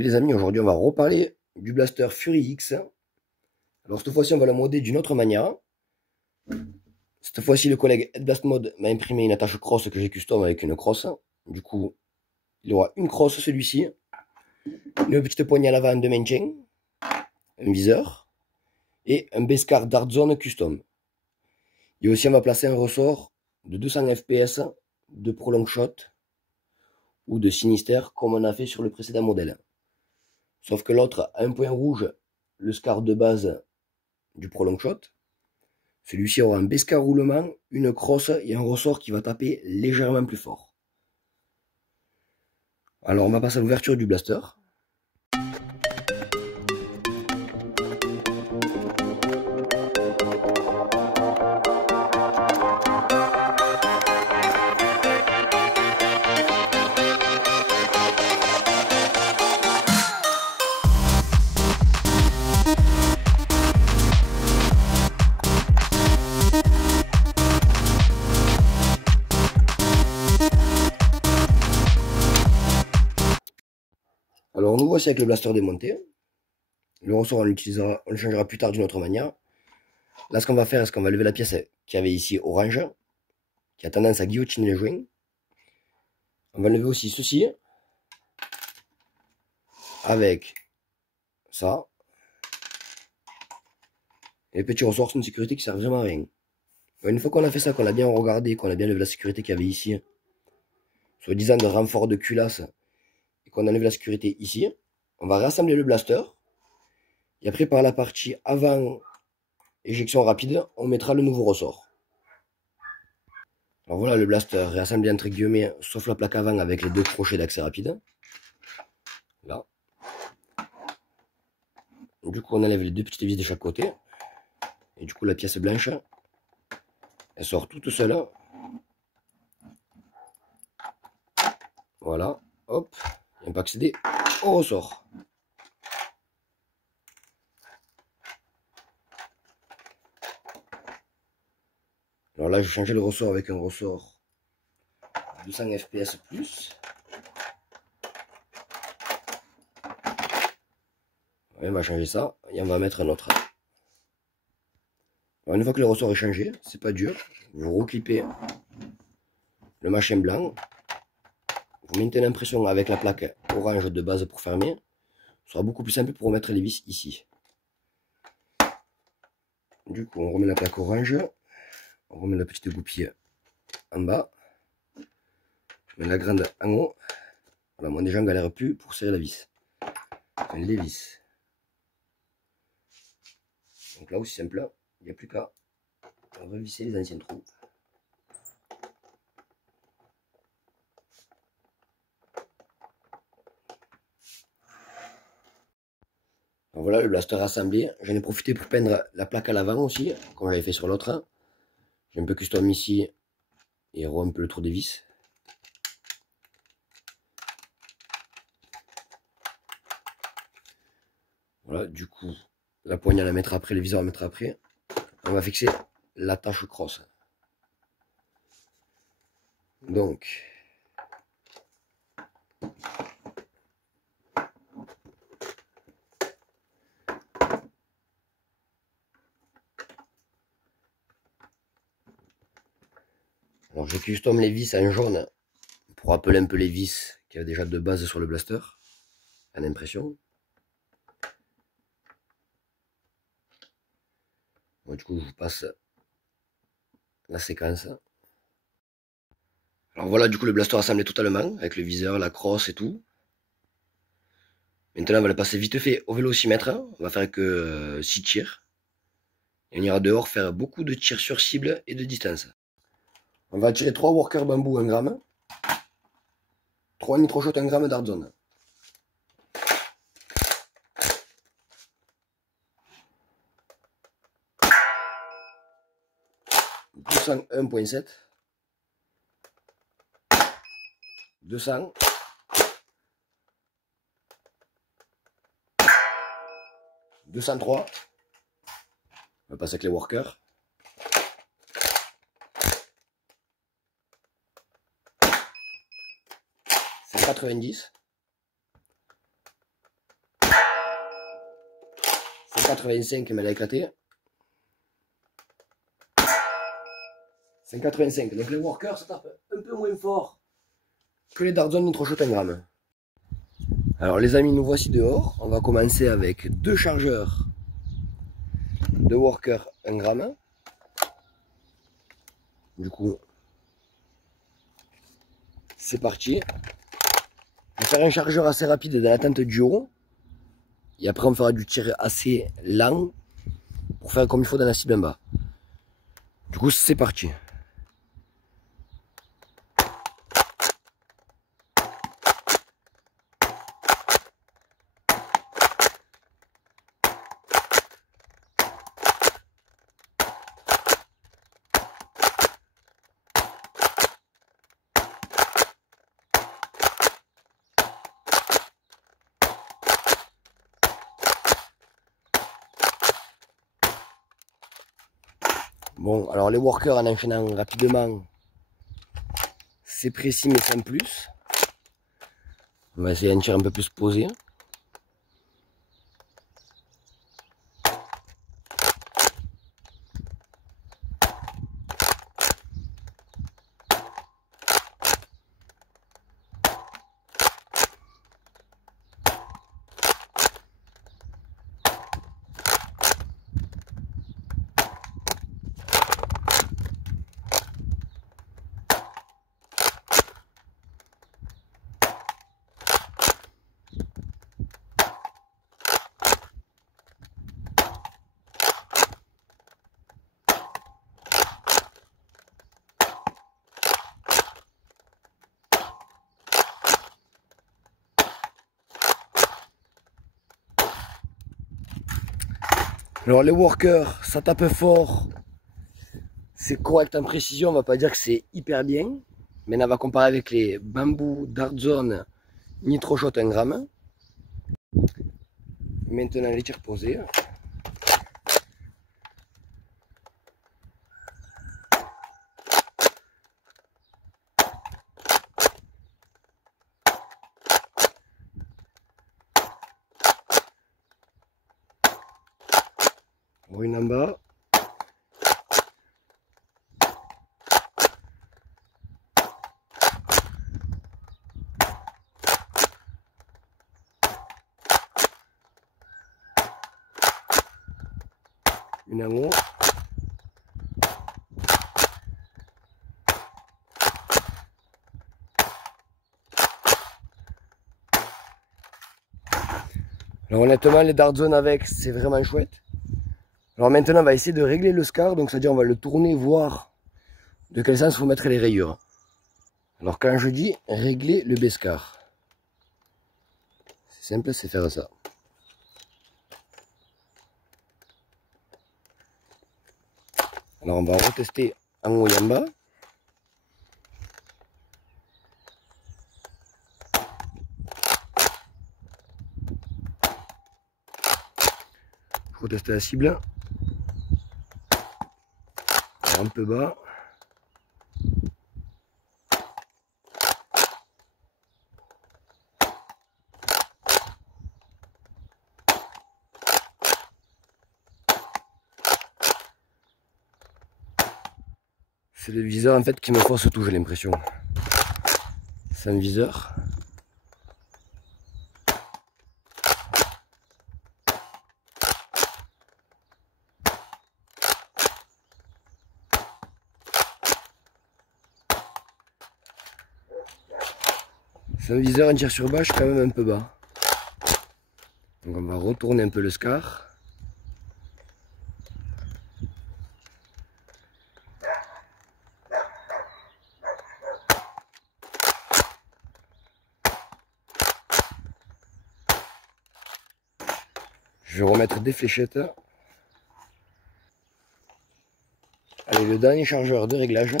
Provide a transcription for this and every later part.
Salut les amis, aujourd'hui on va reparler du Blaster Fury X. Alors cette fois-ci on va le modder d'une autre manière. Cette fois-ci le collègue Headblast Mode m'a imprimé une attache crosse que j'ai custom avec une crosse. Du coup il aura une crosse celui-ci, une petite poignée à l'avant de maintien, un viseur et un Beskar Dart Zone custom. Et aussi on va placer un ressort de 200 fps de Prolong Shot ou de Sinister comme on a fait sur le précédent modèle. Sauf que l'autre a un point rouge, le Scar de base du Prolong Shot. Celui-ci aura un Beskar roulement, une crosse et un ressort qui va taper légèrement plus fort. Alors on va passer à l'ouverture du blaster. Alors nous voici avec le blaster démonté. Le ressort on l'utilisera, on le changera plus tard d'une autre manière. Là ce qu'on va faire, c'est qu'on va lever la pièce qui avait ici orange, qui a tendance à guillotiner les joints. On va lever aussi ceci, avec ça. Et le petit ressort, c'est une sécurité qui sert vraiment à rien. Une fois qu'on a fait ça, qu'on a bien regardé, qu'on a bien levé la sécurité qu'il y avait ici, soi-disant de renfort de culasse, et qu'on enlève la sécurité ici, on va réassembler le blaster. Et après, par la partie avant éjection rapide, on mettra le nouveau ressort. Alors voilà le blaster réassemblé entre guillemets, sauf la plaque avant avec les deux crochets d'accès rapide. Là. Du coup, on enlève les deux petites vis de chaque côté. Et du coup, la pièce blanche, elle sort toute seule. Voilà, hop, et on peut accéder au ressort. Alors là, je vais changer le ressort avec un ressort 200 fps+. On va changer ça et on va mettre un autre. Alors une fois que le ressort est changé, c'est pas dur. Vous reclippez le machin blanc. Vous mettez l'impression avec la plaque orange de base pour fermer. Ce sera beaucoup plus simple pour remettre les vis ici. Du coup, on remet la plaque orange. On remet la petite goupille en bas. Je mets la grande en haut. Voilà, moi déjà, on ne galère plus pour serrer la vis. Enfin, les vis. Donc là aussi simple, il n'y a plus qu'à revisser les anciens trous. Donc voilà le blaster assemblé. J'en ai profité pour peindre la plaque à l'avant aussi, comme j'avais fait sur l'autre. J'ai un peu custom ici et un peu le trou des vis. Voilà, du coup, la poignée à la mettre après, le viseur à mettre après. On va fixer l'attache crosse. Donc, alors je custom les vis en jaune pour rappeler un peu les vis qu'il y a déjà de base sur le blaster, en impression. Bon, du coup, je vous passe la séquence. Alors voilà, du coup, le blaster assemblé totalement, avec le viseur, la crosse et tout. Maintenant, on va le passer vite fait au vélocimètre. On va faire que 6 tirs. Et on ira dehors faire beaucoup de tirs sur cible et de distance. On va tirer 3 workers bambou 1 gramme. 3 nitroshots 1 gramme Dart Zone. « 201.7 » 200 203. On va passer avec les workers. 190. 185, mais elle a éclaté. 5,85. Donc les workers, ça tape un peu moins fort que les Dart Zone Nitroshot 1 gramme. Alors les amis, nous voici dehors. On va commencer avec deux chargeurs de worker 1 gramme. Du coup, c'est parti. Je vais faire un chargeur assez rapide dans l'attente du haut. Et après, on fera du tir assez lent pour faire comme il faut dans la cible en bas. Du coup, c'est parti. Bon, alors les workers en enchaînant rapidement, c'est précis mais sans plus. On va essayer un tir un peu plus posé. Alors les workers, ça tape fort, c'est correct en précision, on va pas dire que c'est hyper bien, mais on va comparer avec les Bamboo Dart Zone Nitroshot 1 gramme. Maintenant les tirs posés. Une en bas. Une en haut. Alors honnêtement les Dart Zone avec c'est vraiment chouette. Alors maintenant on va essayer de régler le SCAR, donc c'est-à-dire on va le tourner, voir de quel sens il faut mettre les rayures. Alors quand je dis régler le B-SCAR, c'est simple, c'est faire ça. Alors on va retester en haut et en bas. Je reteste la cible. Alors un peu bas. C'est le viseur en fait qui me force tout, j'ai l'impression. C'est un viseur. C'est un viseur, un tir sur bâche quand même un peu bas. Donc on va retourner un peu le SCAR. Je vais remettre des fléchettes. Allez, le dernier chargeur de réglage.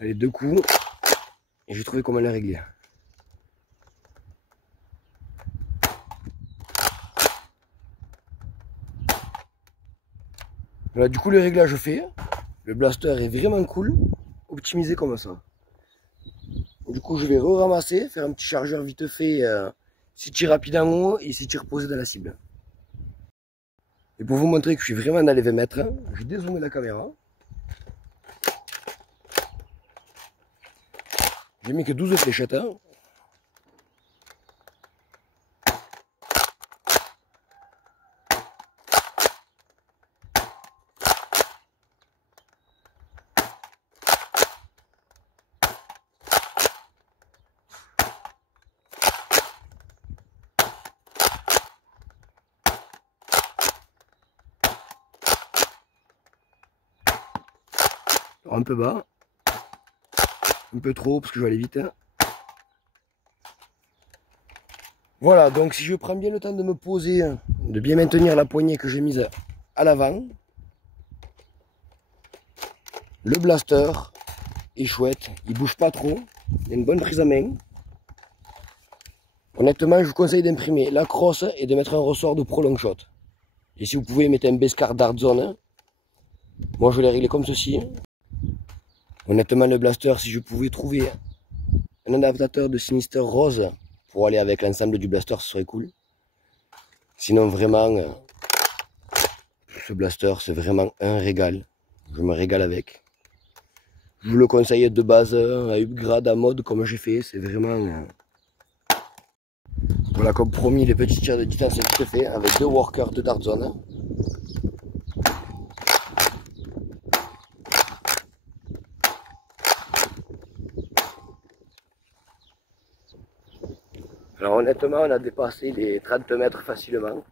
Allez, 2 coups. Et j'ai trouvé comment la régler. Voilà, du coup le réglage fait. Le blaster est vraiment cool. Optimisé comme ça. Du coup je vais re-ramasser, faire un petit chargeur vite fait. 6 tirs rapides en haut et 6 tirs posés dans la cible. Et pour vous montrer que je suis vraiment dans les 20 mètres, j'ai dézoomé la caméra. J'ai mis que 12 fléchettes. Alors, un peu bas. Un peu trop parce que je vais aller vite. Voilà, donc si je prends bien le temps de me poser, de bien maintenir la poignée que j'ai mise à l'avant, le blaster est chouette, il bouge pas trop, il a une bonne prise à main. Honnêtement, je vous conseille d'imprimer la crosse et de mettre un ressort de Pro Long Shot. Et si vous pouvez, mettez un Beskar Dart Zone. Moi, je l'ai réglé comme ceci. Honnêtement, le blaster, si je pouvais trouver un adaptateur de Sinister rose pour aller avec l'ensemble du blaster, ce serait cool. Sinon, vraiment, ce blaster, c'est vraiment un régal. Je me régale avec. Je vous le conseille de base, à upgrade, à mode, comme j'ai fait. C'est vraiment... Voilà, comme promis, les petits tirs de distance sont vite fait avec 2 workers de Dart Zone. Alors honnêtement, on a dépassé les 30 mètres facilement.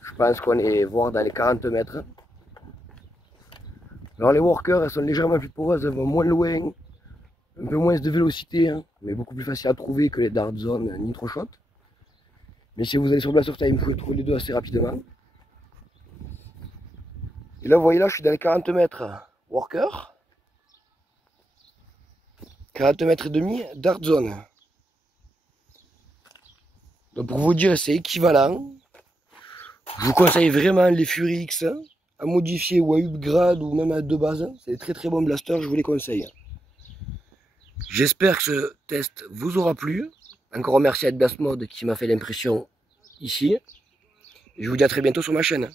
Je pense qu'on est voire dans les 40 mètres. Alors les workers, elles sont légèrement plus poreuses, elles vont moins loin, un peu moins de vélocité, hein, mais beaucoup plus facile à trouver que les Dart Zone Nitro Shot. Mais si vous allez sur Blaster Time, vous pouvez trouver les deux assez rapidement. Et là, vous voyez, là, je suis dans les 40 mètres worker. 40 mètres et demi Dart Zone. Donc pour vous dire, c'est équivalent. Je vous conseille vraiment les Fury X à modifier ou à upgrade ou même à deux bases. C'est des très très bons blasters, je vous les conseille. J'espère que ce test vous aura plu. Encore merci à Headblast Mode qui m'a fait l'impression ici. Et je vous dis à très bientôt sur ma chaîne.